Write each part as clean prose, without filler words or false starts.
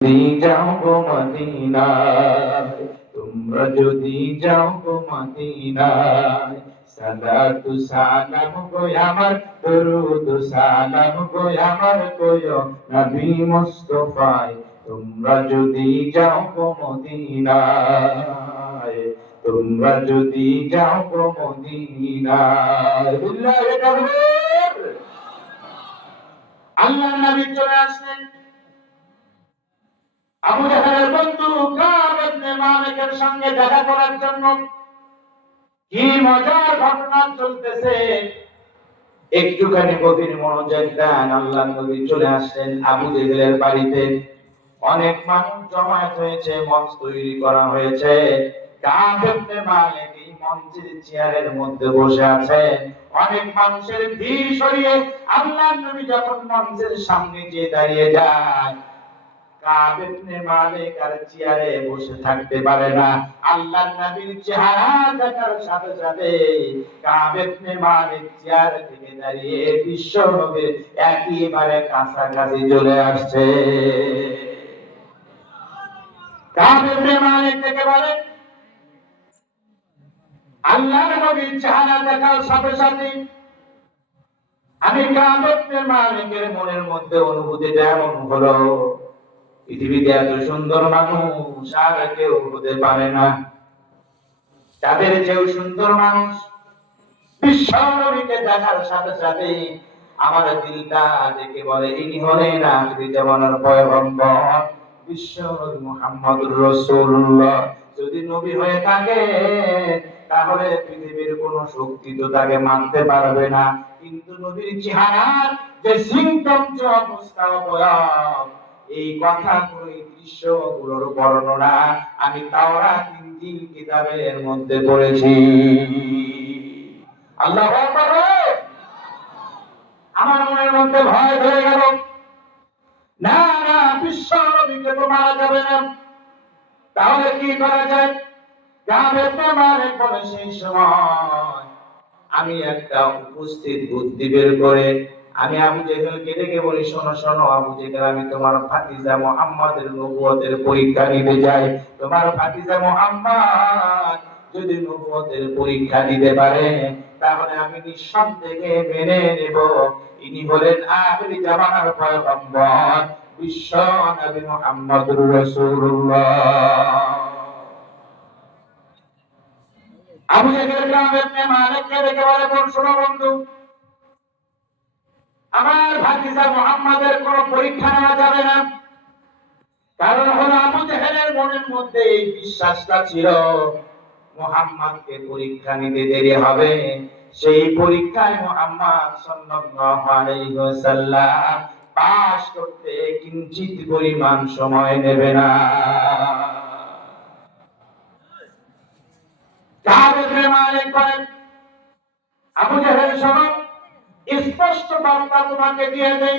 যাও গো মদিনায়, তোমরা যদি যাও গো মদিনায়, সালাতু সালাম গো আমার, দরুদ সালাম গো আমার কইও নবী মুস্তাফায়। তোমরা যদি যাও গো মদিনায়, তোমরা যদি যাও গো মদিনায়, বিল্লাহি তাকবীর। আল্লাহর নবী চলে আসলেন আবু জাহেলের বন্ধু কাব ইবনে মালিকের সঙ্গে দেখা করার জন্য। কি মজার ঘটনা চলতেছে, একটুখানি গভীর মনোযোগ দেন। আল্লাহর নবী চলে আসলেন আবু জাহেলের বাড়িতে। অনেক মানুষ জমায়েত হয়েছে, মঞ্চ তৈরি করা হয়েছে। কাব ইবনে মালিক এই মঞ্চের চেয়ারের মধ্যে বসে আছেন। অনেক মানুষের ভিড় সরিয়ে আল্লাহর নবী যখন মঞ্চের সামনে গিয়ে দাঁড়িয়ে যায়, কাব ইবনে মালিক আর চেয়ারে বসে থাকতে পারে না। আল্লাহর নবীর চেহারা দেখার সাথে সাথে কাব ইবনে মালিক চেয়ার থেকে দাঁড়িয়ে বিশ্ব নবীর একেবারে কাছাকাছি চলে আসছে। কাব ইবনে মালিক থেকে বলে, আল্লাহর নবীর চেহারা দেখার সাথে সাথে আমি কাব ইবনে মালিকের মনের মধ্যে অনুভূতিটা এমন হলো, পৃথিবীতে এত সুন্দর মানুষ আর কেউ হতে পারে না। তাদের চেয়েও সুন্দর মানুষ। বিশ্ব নবীকে দেখার সাথে সাথে আমার দিলটা ডেকে বলে, ইনি হলেন আখিরি জামানার পয়গম্বর বিশ্ব নবী মুহাম্মদুর রাসূলুল্লাহ। যদি নবী হয়ে থাকে তাহলে পৃথিবীর কোন শক্তি তো তাকে মারতে পারবে না। কিন্তু নবীর চেহারার যে সিমটম, যে অবস্থা, বয়ান, এই কথাগুলো, এই দৃশ্যগুলোর বর্ণনা আমি তাওরাত ইনজিল কিতাবের মধ্যে পড়েছি। আল্লাহু আকবার। আমার মনের মধ্যে ভয় ধরে গেল। না না, বিশ্ব নবীকে তো মারা যাবে না, তাহলে কি করা যায়? কাব ইবনে মালিক বলে, সেই সময় আমি একটা উপস্থিত বুদ্ধি বের করে আমি আবু জেহেলকে ডেকে বলি, শোনো শোনো আবু জেহেল, আমি তোমার ভাতিজা মুহাম্মাদের নবুয়তের পরীক্ষা নিতে যাই। তোমার ভাতিজা মুহাম্মদ যদি নবুয়তের পরীক্ষা দিতে পারে তাহলে আমি নিঃসন্দেহে মেনে নেব ইনি হলেন আখিরি জামানার পয়গম্বর বিশ্ব নবী মুহাম্মদুর রাসূলুল্লাহ। আবু জাহেল কাব ইবনে মালিককে ডেকে বলে, শোনো বন্ধু, আমার ভাতিজা মুহাম্মাদের কোনো পরীক্ষা নেওয়া যাবে না। কারণ হলো আবু জাহেলের মনের মধ্যে এই বিশ্বাসটা ছিল, মুহাম্মাদকে পরীক্ষা নিতে দেরি হবে, সেই পরীক্ষায় মুহাম্মদ সাল্লাল্লাহু আলাইহি ওয়াসাল্লাম পাস করতে কিঞ্চিত পরিমাণ সময় নেবে না। কাব ইবনে মালিক বলেন, আবু জাহেল শোনো, স্পষ্ট বার্তা তোমাকে দিয়ে দেই,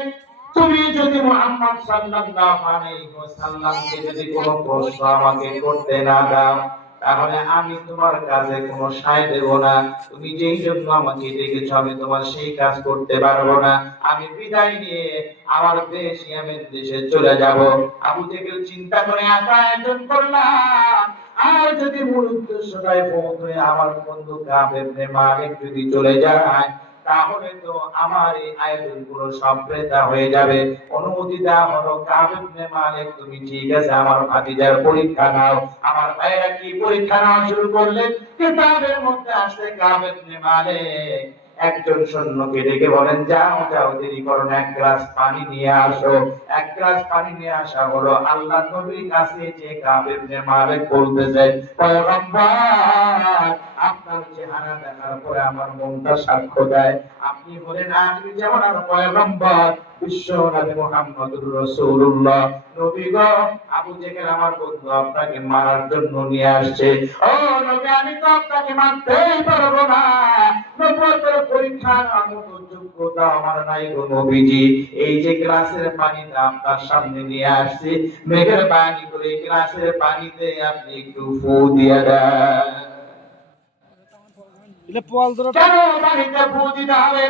তুমি যদি মুহাম্মদ সাল্লাল্লাহু আলাইহি ওয়াসাল্লামকে যদি কোনো প্রশ্ন আমাকে করতে না দাও তাহলে আমি তোমার কাজে কোনো সায় দেব না। তুমি যেই জন্য আমাকে ডেকেছো আমি তোমার সেই কাজ করতে পারবো না। আমি বিদায় নিয়ে আমার দেশ ইয়ামেন দেশে চলে যাব। আবু জেহেল চিন্তা করে আয়োজন করলাম, আর যদি মূল উদ্দেশ্যটাই পৌঁছে আমার বন্ধু কাব ইবনে মালিক যদি চলে যায় তাহলে তো আমার এই আয়োজনগুলো সব বৃথা হয়ে যাবে। অনুমতি দেওয়া হলো, কাব ইবনে মালিক তুমি ঠিক আছে আমার ভাতিজার পরীক্ষা নাও। আমার ভাইরা কি পরীক্ষা নেওয়া শুরু করলেন? কিতাবের মধ্যে আসছে কাব ইবনে মালিক একজন সৈন্যকে ডেকে বলেন, যাও যাও, দেরি করো না, এক গ্লাস পানি নিয়ে আসো। এক গ্লাস পানি নিয়ে আসা হলো। আল্লাহ নবীর কাছে যে কাব ইবনে মালিক বলতেছে, পয়গম্বর আপনার চেহারা দেখার পরে আমার মনটা সাক্ষ্য দেয় আপনি হলেন আখিরি জামানার পয়গম্বর বিশ্ব নবী মুহাম্মদুর রাসূলুল্লাহ। নবী গো, আবু জেহেল আমার বন্ধু আপনাকে মারার জন্য নিয়ে আসছে। ও নবী, আমি তো আপনাকে মারতেই পারবো না, নবুয়তের পরীক্ষার মতো যোগ্যতা আমার নাই গো নবীজি। এই যে গ্লাসের পানিটা আপনার সামনে নিয়ে আসছি, মেহেরবানি করে গ্লাসের পানিতে আপনি একটু ফু দিয়ে দেন। কেন পানিতে ফু দিতে হবে?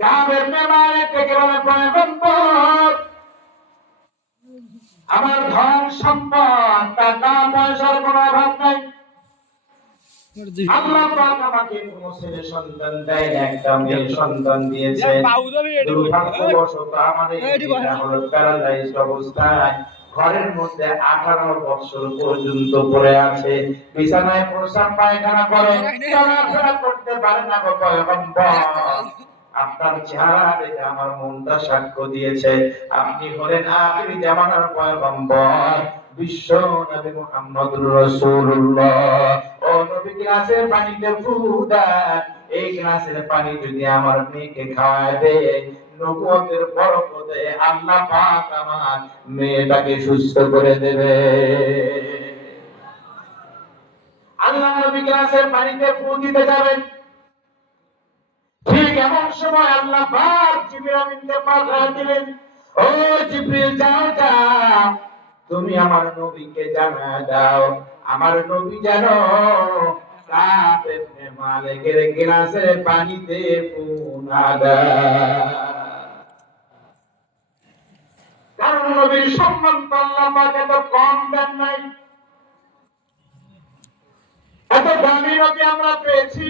কাব ইবনে মালিক থেকে বলে, পয়গম্বর আমার ধন সম্পদ টাকা পয়সার কোনো অভাব নাই, আল্লাহ পাক আমাকে কোনো ছেলে সন্তান দেয় না, একটা মেয়ে সন্তান দিয়েছে। দুর্ভাগ্যবশত আমাদের এটা হলো প্যারালাইজড অবস্থায় ঘরের মধ্যে 18 বছর পর্যন্ত পড়ে আছে, বিছানায় প্রস্রাব পায়খানা করে, চলাফেরা করতে পারে না। গো পয়গম্বর, আপনার চেহারা দেখে আমার মনটা সাক্ষ্য দিয়েছে আপনি হলেন আখিরি জামানার পয়গম্বর, বিশ্ব নবী মুহাম্মদুর রাসূলুল্লাহ। ও নবী, গ্লাসের পানিতে ফু দেন, এই গ্লাসের পানি যদি আমার মেয়েকে খাওয়ায় দেয়, নবুয়তের বরকতে আল্লাহ পাক আমার মেয়েটাকে সুস্থ করে দেবে। আল্লাহ নবী গ্লাসের পানিতে ফু দিতে যাবেন, ঠিক এমন সময় আল্লাহ পাক জিবরিল আমিনকে পাঠিয়ে দিলেন, ও জিবরিল, যাও যাও, তুমি আমার নবীকে জানায় দাও, আমার নবী যেন কাব ইবনে মালিকের গ্লাসের পানিতে ফু না দেয়। কারণ নবীর সম্মান তো আল্লাহ পাক এত কম দেন নাই, এত দামি নবী আমরা পেয়েছি,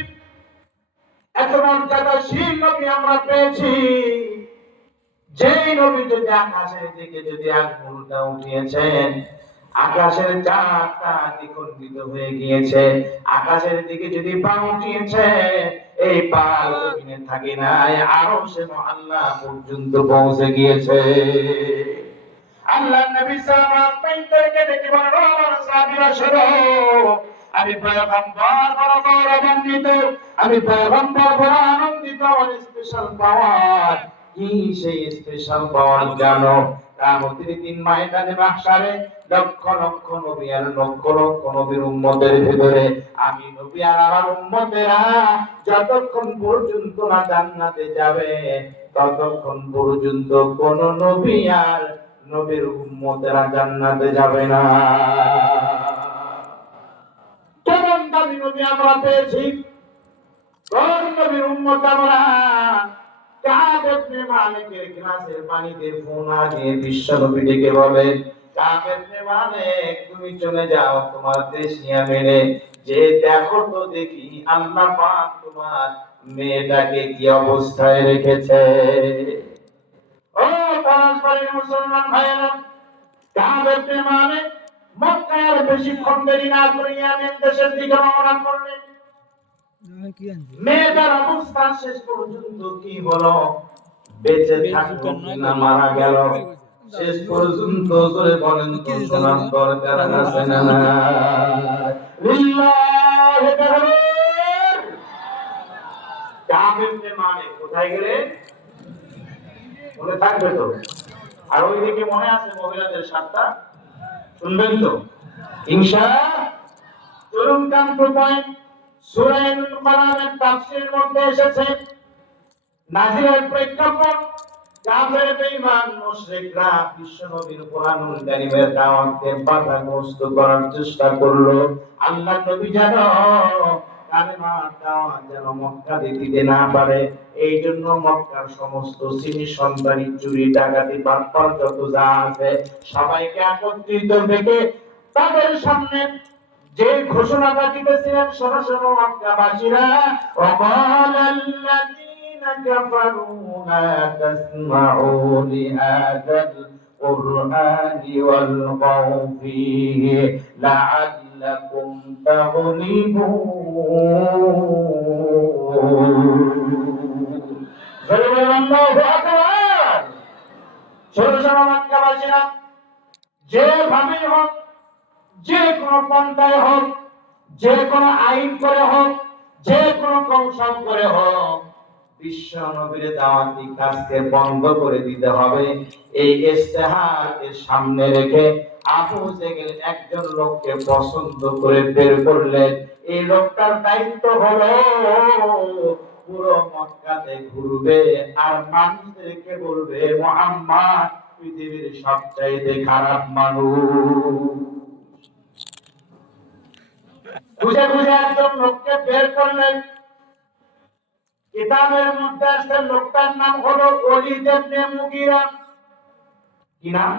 এত মর্যাদাশীল নবী আমরা পেয়েছি, যেই নবী যদি আকাশের দিকে যদি আঙ্গুলটা উঠিয়েছেন, আকাশের চারটা দ্বিখণ্ডিত হয়ে গিয়েছে, আকাশের দিকে যদি পা উঠিয়েছে, এই পা জমিনে থাকে নাই, আরশে আল্লাহ পর্যন্ত পৌঁছে গিয়েছে। আল্লাহ নবী সাল্লাল্লাহু আলাইহি ওয়াসাল্লাম দেখে বলেন, ও আমার সাহাবীরা শোনো, আমি পয়গম্বর বড় গৌরবান্বিত, আমি পয়গম্বর বড় আনন্দিত। স্পেশাল পাওয়ার কি, সেই স্পেশাল পাওয়ার জানো? কিয়ামতের দিন ময়দানে মাহশারে লক্ষ লক্ষ নবী আর লক্ষ লক্ষ নবীর উম্মতের ভিতরে আমি নবী আর আমার উম্মতেরা যতক্ষণ পর্যন্ত না জান্নাতে যাবে, ততক্ষণ পর্যন্ত কোন নবী আর নবীর উম্মতেরা জান্নাতে যাবে না। কেমন দামি নবী আমরা পেয়েছি, কোন নবীর উম্মত আমরা? কাব ইবনে মালিকের গ্লাসের পানিতে ফু না দিয়ে বিশ্ব নবী ডেকে বলেন, কাব ইবনে মালিক, তুমি চলে যাও তোমার দেশ ইয়ামেনে, যে দেখো তো দেখি আল্লাহ পাক তোমার মেয়েটাকে কি অবস্থায় রেখেছে। ও পরস্পরের মুসলমান ভাইয়েরা, কাব ইবনে মালিক মক্কার বেশিক্ষণ দেরি না করে ইয়ামেন দেশের দিকে রওনা করলেন। মেয়েটার অবস্থা শেষ পর্যন্ত কি হলো, বেঁচে থাকলো না মারা গেল, শেষ পর্যন্ত করে বলেন তো শোনার দরকার আছে না? লিল্লাহি তাকবীর। কাব ইবনে মালিক কোথায় গেলেন? মনে থাকবে তো? আর ওইদিকে মনে আছে মহিলাদের সাতটা, শুনবেন তো ইনশাআল্লাহ। চলুন কাম টু পয়েন্ট। সূরা আল-কোরআনের তাফসীরের মধ্যে এসেছে নাজিলের প্রেক্ষাপট, কাফের বেঈমান মুশরিকরা বিশ্বনবীর কোরআনুল কারীমের দাওয়াতকে বাধাগ্রস্ত করার চেষ্টা করলো। আল্লাহ নবী যেন কালেমার দাওয়াত যেন মক্কাতে দিতে না পারে, এই জন্য মক্কার সমস্ত সিনি সন্তানি চুরি ডাকাতি বাটপার যত যা আছে সবাইকে একত্রিত থেকে তাদের সামনে যে ঘোষণাটা দিতেছিলেন, শোনো শোনো মক্কাবাসীরা, ওয়াকালাল্লাযীনা কাফারু লা তাসমাউ লিহাযাল কুরআনি ওয়ালগাউ ফীহি লাআল্লাকুম তাগলিবুন। আল্লাহু আকবার। শোনো শোনো মক্কাবাসীরা, যেভাবেই হোক, যে কোনো পন্থায় হোক, যে কোনো আইন করে হোক, যে কোনো কৌশল করে হোক, বিশ্ব নবীর দাওয়াতি কাজকে বন্ধ করে দিতে হবে। এই ইস্তেহারকে সামনে রেখে আবু জেহেল একজন লোককে পছন্দ করে বের করলেন। এই লোকটার দায়িত্ব হলো পুরো মক্কাতে ঘুরবে আর মানুষদেরকে বলবে মুহাম্মদ পৃথিবীর সবচাইতে খারাপ মানুষ। খুঁজে খুঁজে একজন লোককে বের করলেন। কিতাবের মধ্যে আছে লোকটার নাম হলো ওলীদ ইবনে মুগীরা। কি নাম?